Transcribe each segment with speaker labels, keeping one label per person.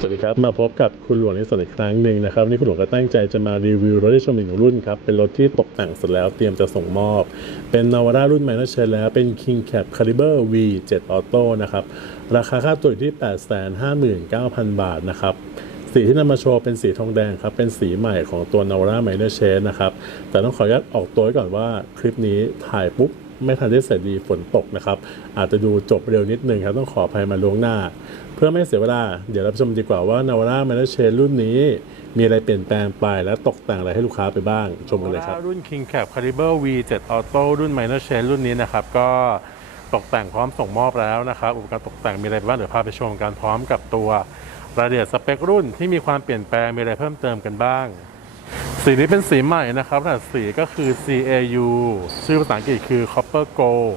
Speaker 1: สวัสดีครับ มาพบกับคุณหลวงในส่วนอีกครั้งหนึ่งนะครับวันนี่คุณหลวงก็ตั้งใจจะมารีวิวรถที่ชมอีกหนึ่งรุ่นครับ เป็นรถที่ตกแต่งเสร็จแล้วเตรียมจะส่งมอบ เป็นนาวาร่ารุ่นใหม่นะเชนแล้ว เป็น King Cab Caliber V7 Auto นะครับ ราคาค่าตัวอยู่ที่ 859,000 บาทนะครับสีที่นำมาโชว์เป็นสีทองแดงครับ เป็นสีใหม่ของตัวนาวาร่าไมเนอร์เชนนะครับ แต่ต้องขออนุญาตออกตัวไว้ก่อนว่าคลิปนี้ถ่ายปุ๊บไม่ทันได้เสร็จดีฝนตกนะครับ อาจจะดูจบเร็วนิดนึงครับ ต้องขออภัยมาล่วงหน้า เพื่อไม่เสียเวลา เดี๋ยวเราไปชมดีกว่าว่านาวาร่าไมเนอร์เชนรุ่นนี้ มีอะไรเปลี่ยนแปลงไปและตกแต่งอะไรให้ลูกค้าไปบ้าง ชมกันเลยครับ รุ่น King Cab Caliber V7 Auto รุ่น Minor Chain รุ่นนี้นะครับ ก็ตกแต่งพร้อมส่งมอบแล้วนะครับ อุปกรณ์ตกแต่งมีอะไรบ้างเดี๋ยวพาไปชมกันพร้อมกับตัวรายละเอียดสเปครุ่นที่มีความเปลี่ยนแปลงมีอะไรเพิ่มเติมกันบ้าง สีนี้เป็นสีใหม่นะครับสีก็คือ CAU ชื่อภาษาอังกฤษคือ Copper Gold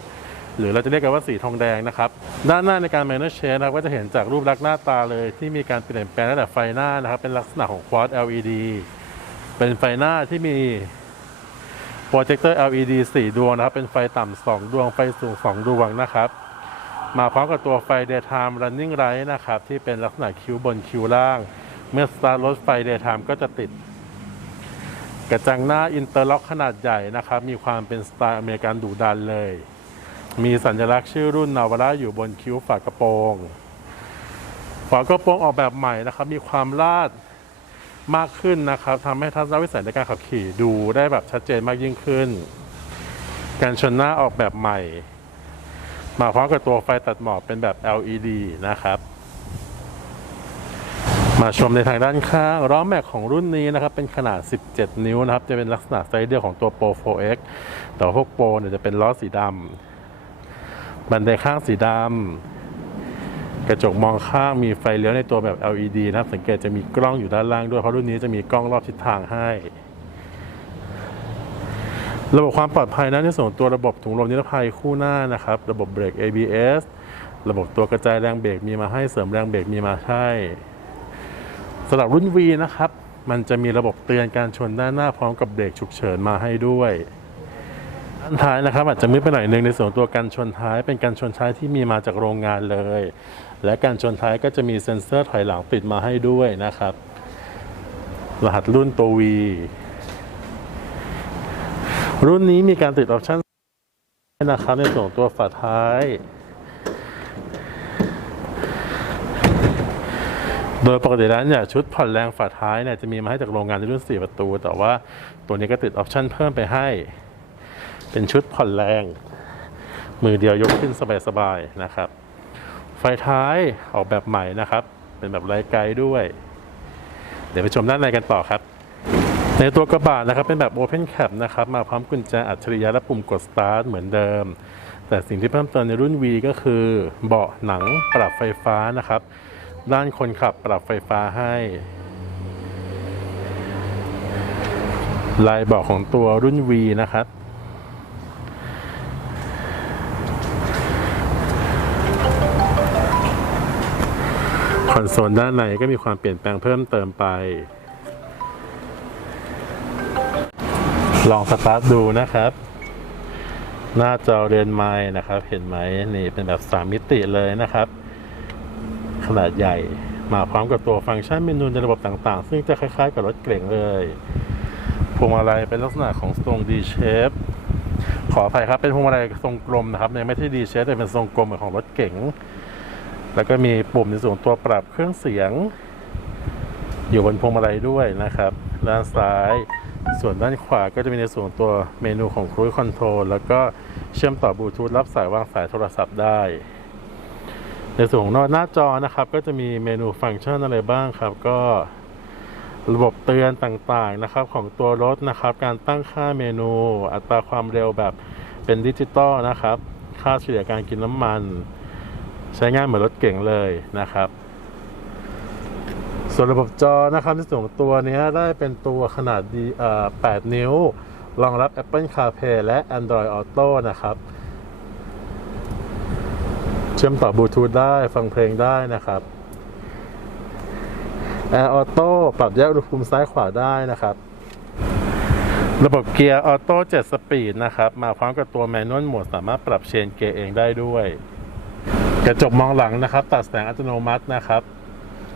Speaker 1: หรือเราจะเรียกกันว่าสีทองแดงนะครับด้านหน้าในการ Minor Chain นะครับก็จะเห็นจากรูปลักษณ์หน้าตาเลยที่มีการเปลี่ยนแปลงตั้งแต่ไฟหน้านะครับ เป็นลักษณะของ Quad LED เป็นไฟหน้าที่มีโปรเจคเตอร์ LED 4 ดวงนะครับ เป็นไฟต่ำ2ดวง ไฟสูง 2 ดวงนะครับ มาพร้อมกับตัวไฟ daytime running light นะครับ ที่เป็นลักษณะคิ้วบนคิ้วล่าง เมื่อสตาร์ทรถไฟ daytime ก็จะติด กระจังหน้าอินเตอร์ล็อกขนาดใหญ่นะครับ มีความเป็นสไตล์อเมริกันดุดันเลย มีสัญลักษณ์ชื่อรุ่นนาวาร่าอยู่บนคิ้วฝากระโปรง ฝากระโปรงออกแบบใหม่นะครับ มีความลาดมากขึ้นนะครับทำให้ทัศนวิสัยในการขับขี่ดูได้แบบชัดเจนมากยิ่งขึ้น การชนหน้าออกแบบใหม่ มาพร้อมกับตัวไฟตัดหมอกเป็นแบบ LED นะครับ มาชมในทางด้านข้างล้อแม็กของรุ่นนี้นะครับ เป็นขนาด 17 นิ้วนะครับ จะเป็นลักษณะไซส์เดียวของตัว Pro 4X แต่พวกโปรเนี่ยจะเป็นล้อสีดำ บันไดข้างสีดำกระจกมองข้างมีไฟเลี้ยวในตัวแบบ LED นะครับสังเกตจะมีกล้องอยู่ด้านล่างด้วย เพราะรุ่นนี้จะมีกล้องรอบทิศทางให้ ระบบความปลอดภัยนั้นในส่วนตัวระบบถุงลมนิรภัยคู่หน้านะครับ ระบบเบรก ABS ระบบตัวกระจายแรงเบรกมีมาให้เสริมแรงเบรกมีมาให้สำหรับรุ่น V นะครับ มันจะมีระบบเตือนการชนด้านหน้าพร้อมกับเบรกฉุกเฉินมาให้ด้วย ท้ายนะครับ อาจจะมืดไปหน่อยนึงในส่วนตัวกันชนท้าย เป็นการชนท้ายที่มีมาจากโรงงานเลย และการชนท้ายก็จะมีเซ็นเซอร์ถอยหลังติดมาให้ด้วยนะครับ รหัสรุ่นตัว V รุ่นนี้มีการติดออปชั่นนะครับในส่วนตัวฝาท้าย โดยปกติแล้วเนี่ยชุดผ่อนแรงฝาท้ายเนี่ยจะมีมาให้จากโรงงานในรุ่น 4 ประตู แต่ว่าตัวนี้ก็ติดออปชั่นเพิ่มไปให้ เป็นชุดผ่อนแรง มือเดียวยกขึ้นสบายๆนะครับ ไฟท้ายออกแบบใหม่นะครับ เป็นแบบไร้ไกด์ด้วย เดี๋ยวไปชมด้านในกันต่อครับ ในตัวกระบะนะครับเป็นแบบ Open Cap นะครับ มาพร้อมกุญแจอัจฉริยะและปุ่มกด Start เหมือนเดิม แต่สิ่งที่เพิ่มเติมในรุ่น V ก็คือเบาะหนังปรับไฟฟ้านะครับ ด้านคนขับปรับไฟฟ้าให้ลายเบาะของตัวรุ่น V นะครับ คอนโซลด้านในก็มีความเปลี่ยนแปลงเพิ่มเติมไป ลองสตาร์ทดูนะครับ หน้าจอเรียนไม้นะครับ เห็นไหมนี่เป็นแบบ 3 มิติเลยนะครับ ขนาดใหญ่มาพร้อมกับตัวฟังก์ชันเมนูในระบบต่างๆ ซึ่งจะคล้ายๆ กับรถเก่งเลยพวงมาลัยเป็นลักษณะของทรง D shape ขออภัยครับเป็นพวงมาลัยทรงกลมนะครับยังไม่ใช่ D shape แต่เป็นทรงกลมเหมือนของรถเก๋ง แล้วก็มีปุ่มในส่วนตัวปรับเครื่องเสียง อยู่บนพวงมาลัยด้วยนะครับ ด้านซ้าย ส่วนด้านขวาก็จะมีในส่วนตัวเมนูของ Cruise Control แล้วก็เชื่อมต่อบลูทูธรับสายวางสายโทรศัพท์ได้ ในส่วนของหน้าจอนะครับ ก็จะมีเมนูฟังก์ชันอะไรบ้างครับ ก็ระบบเตือนต่างๆนะครับของตัวรถนะครับ การตั้งค่าเมนู อัตราความเร็วแบบเป็นดิจิตอลนะครับ ค่าเฉลี่ยการกินน้ำมัน ใช้งานเหมือนรถเก่งเลยนะครับ ส่วนระบบจอนะครับในส่วนของตัวนี้ได้เป็นตัวขนาดดีเอ่อ8นิ้ว รองรับ Apple CarPlay และ Android Auto นะครับ เชื่อมต่อบลูทูธได้ฟังเพลงได้นะครับ Air Auto ปรับแยกอุณหภูมิซ้ายขวาได้นะครับ ระบบเกียร์ออโต้7สปีดนะครับ มาพร้อมกับตัวแมนนวลโหมดสามารถปรับเชนเกียร์เองได้ด้วย ระจกมองหลังนะครับ ตัดแสงอัตโนมัตินะครับ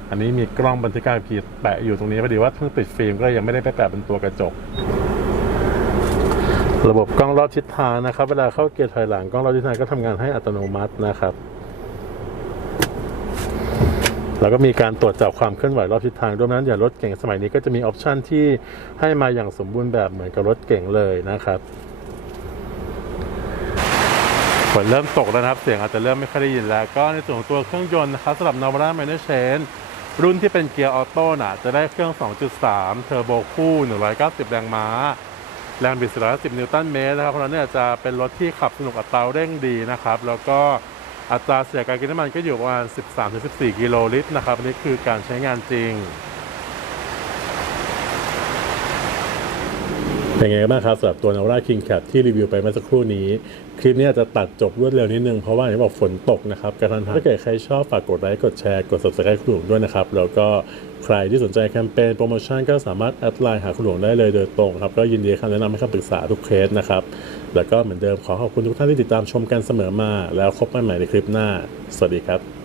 Speaker 1: อันนี้มีกล้องบันทึกการขับขี่แปะอยู่ตรงนี้พอดีว่าเพิ่งติดฟิล์มก็ยังไม่ได้ไปแปะเป็นตัวกระจก ระบบกล้องรอบทิศทางนะครับ เวลาเข้าเกียร์ถอยหลังกล้องรอบทิศทางก็ทำงานให้อัตโนมัตินะครับแล้วก็มีการตรวจจับความเคลื่อนไหวรอบทิศทางด้วยนั้นอย่างรถเก่งสมัยนี้ก็จะมีออปชันที่ให้มาอย่างสมบูรณ์แบบเหมือนกับรถเก่งเลยนะครับ ฝนเริ่มตกแล้วนะครับ เสียงอาจจะเริ่มไม่ค่อยได้ยินแล้ว ก็ในส่วนของตัวเครื่องยนต์นะครับสำหรับ Navara Minor Chain รุ่นที่เป็นเกียร์ออโต้น่ะจะได้เครื่อง 2.3 เทอร์โบคู่ 190 แรงม้า แรงบิด410 นิวตันเมตรนะครับ เพราะนั้นเนี่ยจะเป็นรถที่ขับสนุกอัตราเร่งดีนะครับ แล้วก็อัตราเสียการกินน้ำมันก็อยู่ประมาณ 13-14 กิโลลิตรนะครับนนี้คือการใช้งานจริง เป็นไงบ้างครับสำหรับตัว Navara King Cap ที่รีวิวไปเมื่อสักครู่นี้ คลิปนี้จะตัดจบรวดเร็วนิดนึง เพราะว่าอย่างที่บอกฝนตกนะครับกระทันหันถ้าเกิดใครชอบฝากกดไลค์กดแชร์กด subscribe คุณหลวงด้วยนะครับ แล้วก็ใครที่สนใจแคมเปญโปรโมชั่นก็สามารถแอดไลน์หาคุณหลวงได้เลยโดยตรงครับ ก็ยินดีคำแนะนำให้คำปรึกษาทุกเคสนะครับ แล้วก็เหมือนเดิมขอขอบคุณทุกท่านที่ติดตามชมกันเสมอมา แล้วพบกันใหม่ในคลิปหน้า สวัสดีครับ